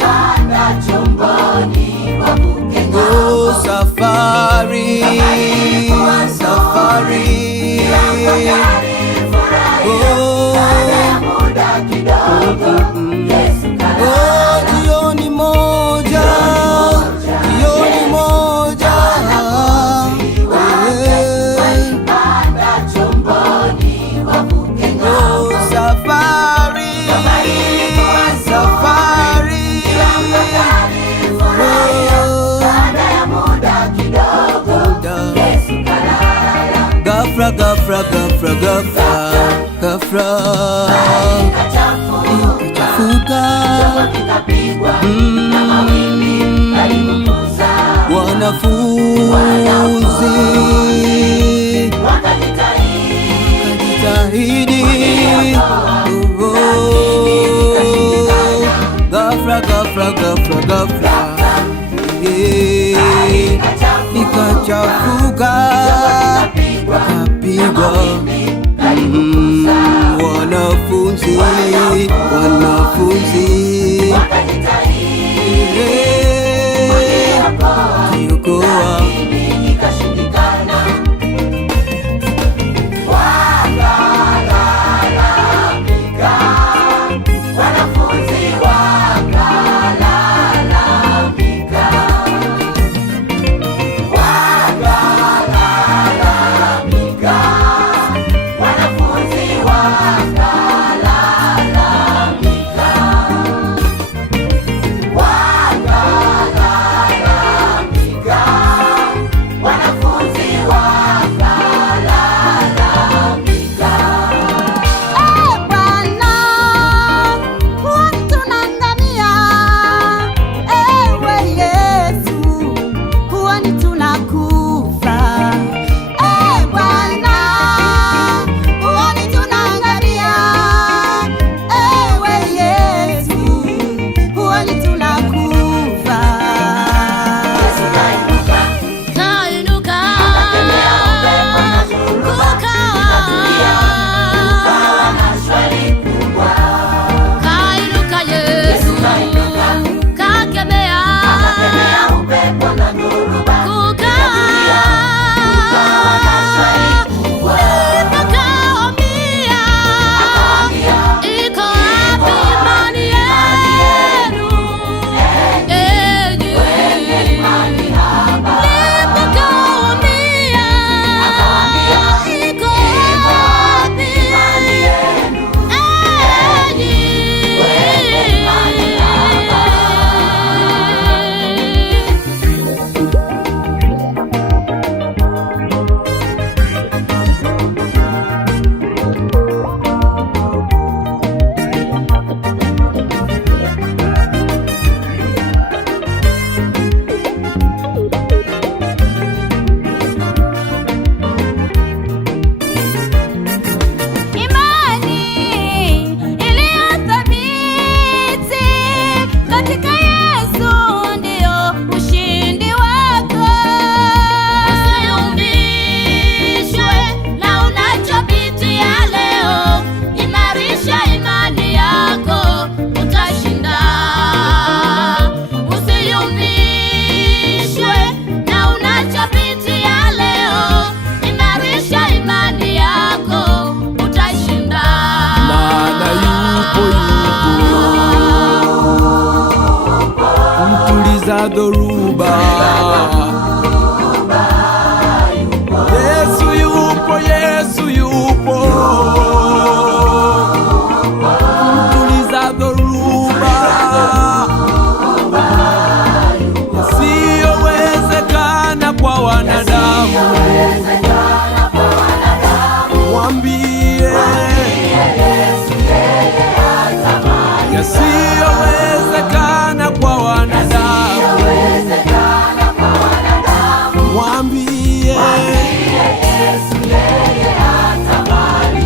panda chomboni wavuke ng'ambo. Safari, safari, baada ya muda kidogo Yesu kalala. jioni moja, jioni moja, panda chomboni wavuke ng'ambo. safari, safari, baada ya muda kidogo Yesu kalala. Ghafla, ghafla, ghafla, ghafla, ghafla ikachafuka, Kikapigwa na mawimbi yalimkuza. wanafunzi wakajitahidi. Ghafla, ghafla, ghafla, ghafla ikachafuka, wakapigwa wanafunzi, wanafunzi kujiokoa. Dhoruba, Yesu yupo, Yesu yupo, mtuliza dhoruba, yasiyowezekana kwa wanadamu, mwambie yasiyowezekana kwa wanadamu, mwambie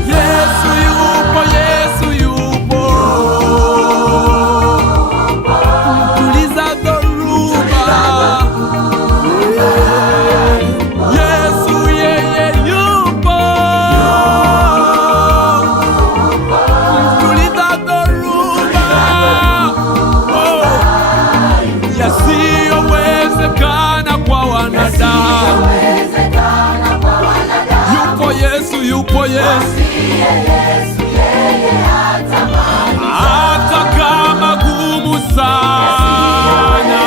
Yesu yupo, Yesu yupo, mtuliza dhoruba. Yesu, yeye hatamaliza. hata kama gumu sana.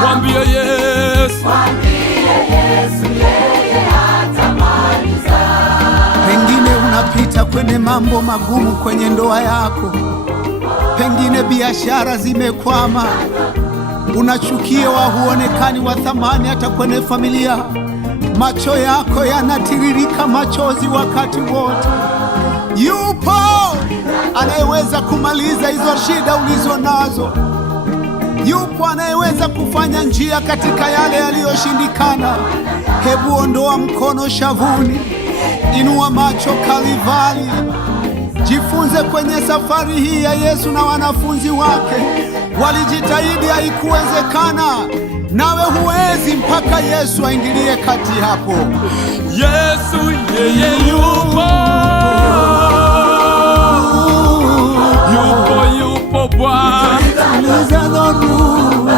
Mwambie Yesu, yeye hatamaliza. Pengine unapita kwenye mambo magumu kwenye ndoa yako, pengine biashara zimekwama, unachukiwa, huonekani wa thamani hata kwenye familia. Macho yako yanatiririka machozi wakati wote. Yupo anayeweza kumaliza hizo shida ulizo nazo. Yupo anayeweza kufanya njia katika yale yaliyoshindikana. Hebu ondoa mkono shavuni, inua macho Kalvari. Jifunze kwenye safari hii ya Yesu na wanafunzi wake. Walijitahidi, haikuwezekana. Nawe huwezi mpaka Yesu aingilie kati hapo. Yesu yeye yupo, yupo Bwana. Tuliza dhoruba.